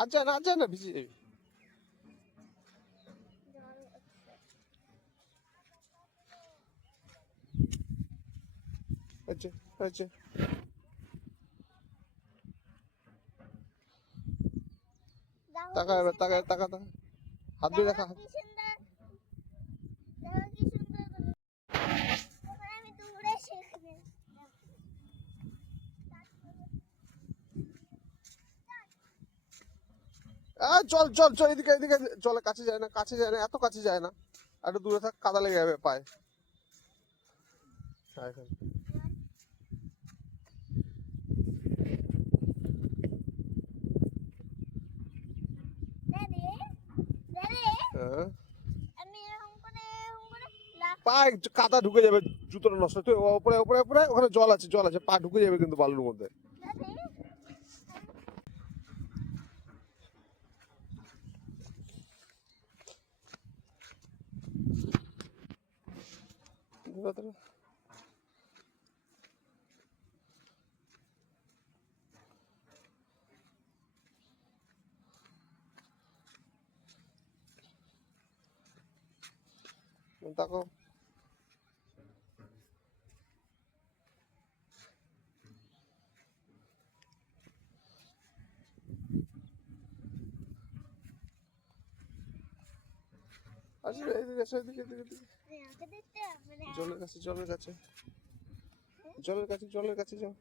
আর যায় না ভিজে যাবি। আচ্ছা আচ্ছা টাকা এবার টাকা টাকা টাকা হাত দিয়ে রাখা চল চল চল এদিকে এদিকে চলে কাছে যায় না এত কাছে যায় না একটু দূরে থাক কাদা লেগে যাবে পায়ে পায়ে কাদা ঢুকে যাবে জুতোটা নষ্ট তুই ওপরে ওপরে ওপরে ওখানে জল আছে পা ঢুকে যাবে কিন্তু বালুর মধ্যে দেখো আসলে এদিকে এসো এদিকে জলের কাছে জলের কাছে যাও